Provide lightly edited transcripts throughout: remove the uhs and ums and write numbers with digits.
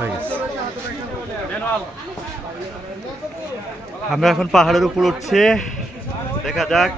হয়ে গেছে। আমরা এখন পাহাড়ের উপর উঠছি, দেখা যাক।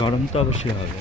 গরম তো অবশ্যই হবে।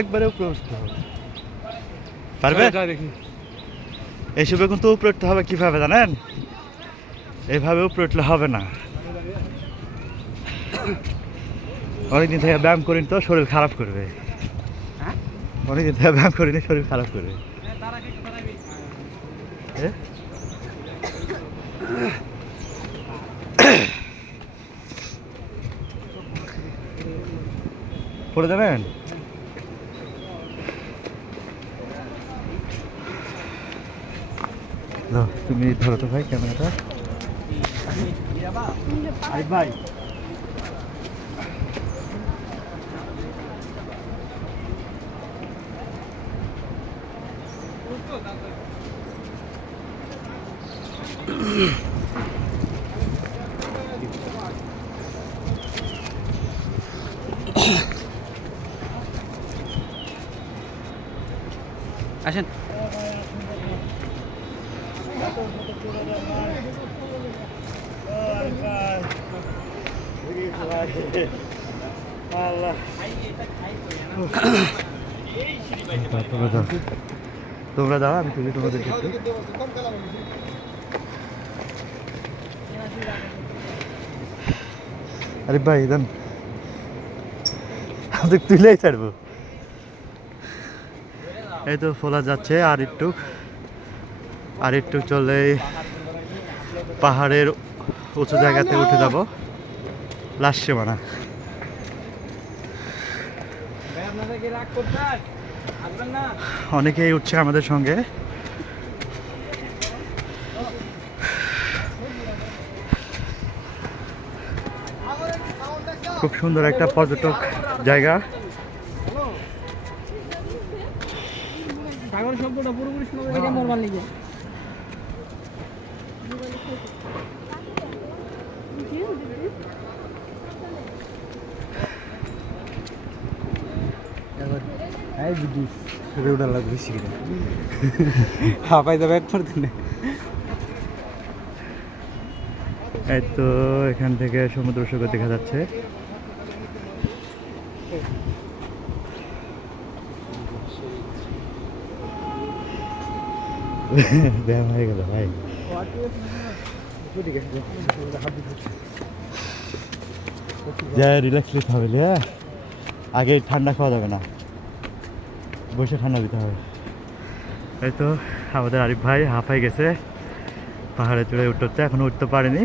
একবারে উপরে উঠতে হবে, পারবে? এইসবে কিন্তু উপরে উঠতে হবে কিভাবে জানেন? এইভাবে উপরে উঠলে হবে না। অনেকদিন থেকে ব্যায়াম করিনি তো শরীর খারাপ করবে। অনেকদিন থেকে ব্যায়াম করিনি, শরীর খারাপ করবে। পড়ে যাবেন। তুমি ধরো তো ভাই ক্যামেরাটা। ভাই আসেন। তোমরা দাও, আমি তুলি তোমাদের ক্ষেত্রে। আরে ভাই দেন, আমাদের তুলেই ছাড়বো। এই তো ফোলা যাচ্ছে, আর একটু চলে পাহাড়ের উঁচু জায়গাতে উঠে যাব, লাস্ট সীমানা। অনেকেই উঠছে আমাদের সঙ্গে। খুব সুন্দর একটা পর্যটক জায়গা। শব্দটা পুরোপুরি এই তো এখান থেকে সমুদ্র সৈকত দেখা যাচ্ছে। ব্যায়াম হয়ে গেল ভাই। যা রিল্যাক্স নিতে হবে, আগে ঠান্ডা খাওয়া যাবে না, বসে ঠান্ডা দিতে হবে। এই তো আমাদের আরিফ ভাই হাঁপাই গেছে, পাহাড়ে চড়ে উঠতে এখনো উঠতে পারেনি,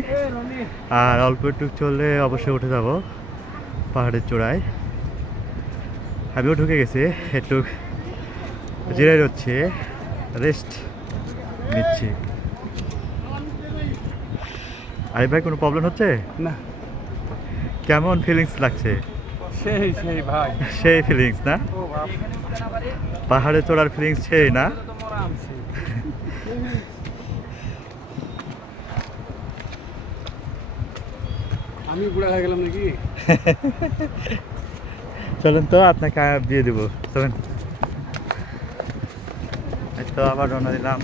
আর অল্প একটু চললে অবশ্যই উঠে যাব পাহাড়ের চূড়ায়। আমিও ঢুকে গেছি, একটু জিরাই হচ্ছে, রেস্ট নিচ্ছি। আরিফ ভাই কোনো প্রবলেম হচ্ছে না? কেমন ফিলিংস লাগছে? সেই সেই ভাই, সেই ফিলিংস না? পাহাড়ে চড়ার ফিলিংস সেই না? আমি বুড়া হয়ে গেলাম নাকি? চলেন তো আপনাকে দিয়ে দেবো, চলেন। এই তো আবার রওনা দিলাম।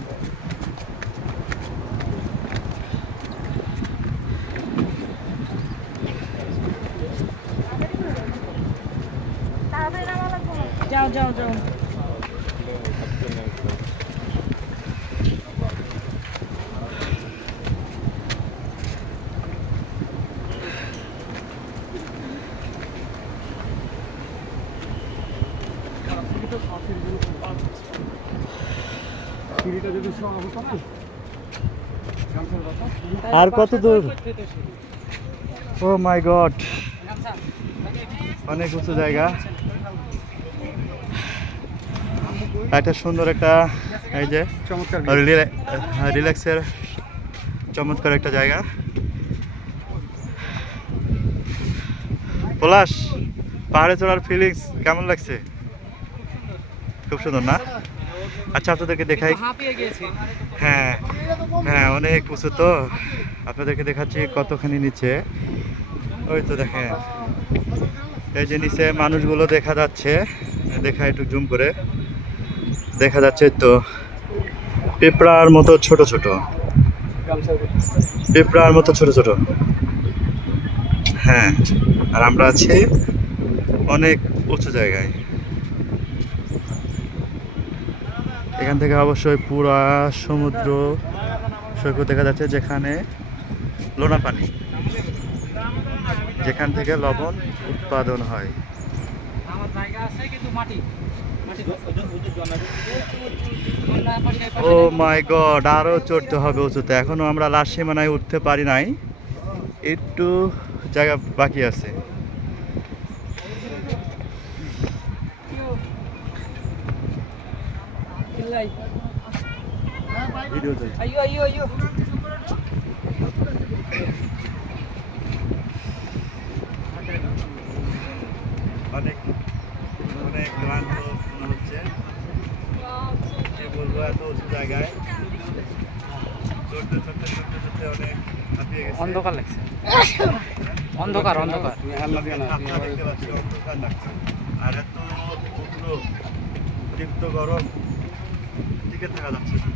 যাও যাও যাও। সিঁড়িটা যদি সব হতো না, আর কত দূর? ও মাই গড, অনেক উঁচু জায়গা। একটা সুন্দর একটা, এই যে চমৎকার রিল্যাক্সের চমৎকার একটা জায়গা। পলাশ, পাহাড়ে চড়ার ফিলিংস কেমন লাগছে? খুব সুন্দর না? আচ্ছা, আপনাদেরকে দেখাই। হ্যাঁ হ্যাঁ, অনেক উঁচু তো, আপনাদেরকে দেখাচ্ছি কতখানি নিচে। ওই তো দেখেন, এই যে নিচে মানুষগুলো দেখা যাচ্ছে, দেখা একটু জুম করে দেখা যাচ্ছে তো, পিঁপড়ার মতো ছোট ছোট, পিঁপড়ার মতো ছোট ছোট। হ্যাঁ, আর আমরা আছি অনেক উঁচু জায়গায়। এখান থেকে অবশ্যই পুরা সমুদ্র সৈকত দেখা যাচ্ছে, যেখানে লোনা পানি, যেখান থেকে লবণ উৎপাদন হয়। ও মাই গড, আরো চড়তে হবে উঁচুতে। এখনো আমরা লাস্ট সীমানায় উঠতে পারি নাই, একটু জায়গা বাকি আছে। আইয়ো আইয়ো আইয়ো। অনেক অনেক ক্লান্ত মনে হচ্ছে, কি বলবো, এত উঁচু জায়গায় চড়তে চড়তে চড়তে চড়তে অনেক হাঁপিয়ে গেছে। অন্ধকার লাগছে, অন্ধকার অন্ধকার। আপনারা দেখতে পাচ্ছি অন্ধকার লাগছে, আর এত উগ্র তীব্র গরম, টিকে থাকা যাচ্ছে না।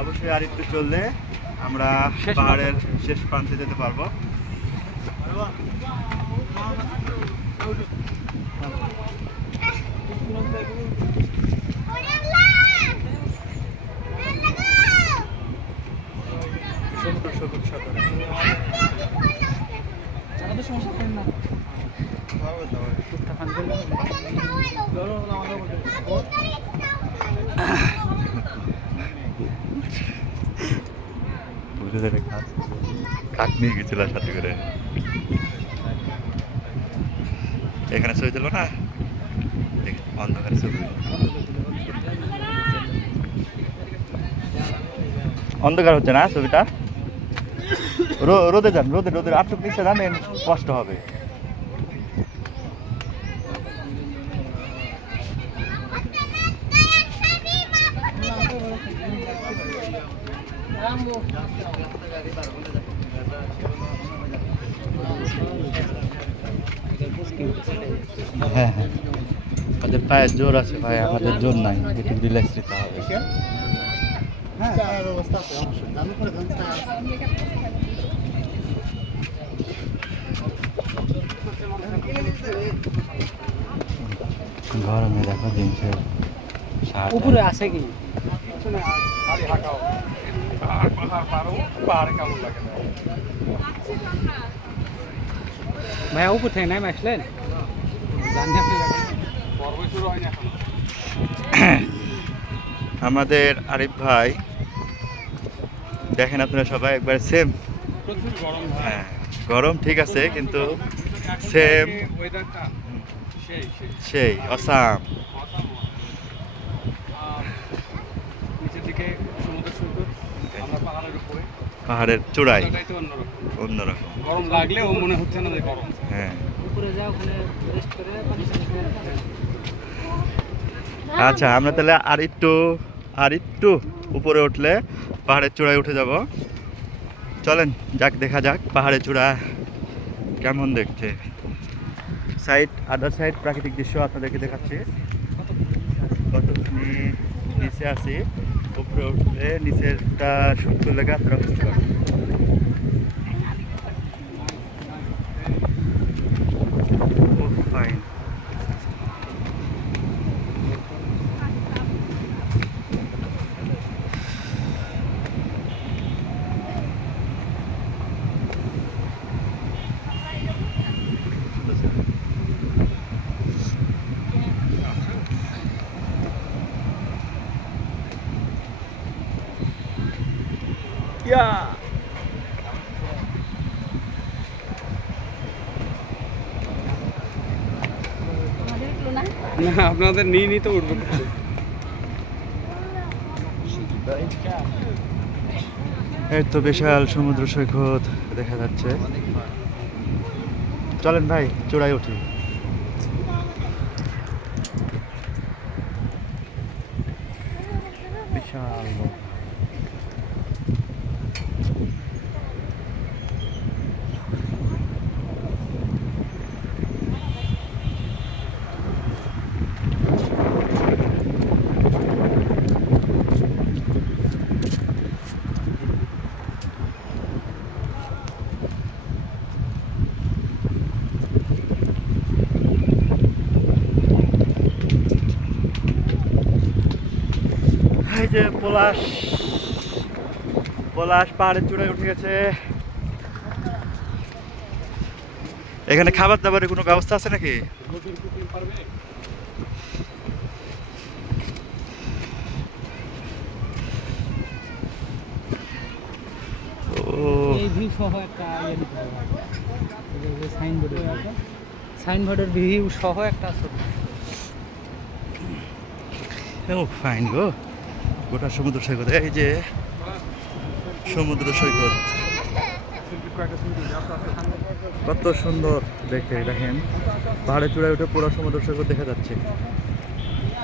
অবশ্যই আর একটু চললে আমরা পাহাড়ের শেষ প্রান্তে যেতে পারবো। সমুদ্র সৈকত সাঁতারে আমাদের সমস্যা করেন না। বুঝে যাবে, কাক নিয়ে গেছিল সাথে করে, এখানে ছবি দিল না, অন্ধকারে ছবি, অন্ধকার হচ্ছে না ছবিটা। রোদে যান, রোদে রোদে আটটুক নিচে যান, কষ্ট হবে। হ্যাঁ হ্যাঁ, আমাদের পায়ের জোর আছে ভাই, আমাদের জোর নাই, একটু রিল্যাক্স নিতে হবে। গরমে দেখো জিনিসের উপরে আছে কি? ভাইয়া উপর থেকে নামে আসলেন? জানি আপনি আমাদের আরিফ ভাই, দেখেন আপনারা সবাই একবার সেম। প্রচুর গরম। হ্যাঁ, গরম ঠিক আছে, কিন্তু সেম, ওয়েদারটা সেই সেই সেই অসাম। নিচের দিকে সমুদ্র সৈকত, আমরা পাহাড়ের উপরে, পাহাড়ের চূড়ায় ওটাই তো অন্যরকম। অন্যরকম। গরম লাগলেও মনে হচ্ছে না যে গরম। হ্যাঁ, উপরে যাও, ওখানে রেস্ট করে পানি আচ্ছা, আমরা তাহলে আর একটু উপরে উঠলে পাহাড়ের চূড়ায় উঠে যাব। চলেন যাক, দেখা যাক পাহাড়ে চূড়া কেমন দেখতে। আদার সাইড প্রাকৃতিক দৃশ্য আপনাদেরকে দেখাচ্ছি। কতখানি নিচে আছি, উপরে উঠলে নিচেরটা সুন্দর লেগে আপনারা বুঝতে পারবেন। ফাইন। না আপনাদের নিয়ে নিতে উঠবো। এই তো বিশাল সমুদ্র সৈকত দেখা যাচ্ছে। চলেন ভাই চূড়ায় উঠি। বিশাল বড়। এই যে পলাশ পাহাড়ের চূড়ায় উঠে গেছে। এখানে খাবার দাবারের কোনো ব্যবস্থা আছে নাকি? এই ভিউ সহ একটা সাইনবোর্ডের ভিউ সহ একটা ছবি। ও ফাইন গো, গোটা সমুদ্র সৈকত। এই যে সমুদ্র সৈকত কত সুন্দর দেখতে, দেখেন পাহাড়ের চূড়ায় উঠে পুরো সমুদ্র সৈকত দেখা যাচ্ছে।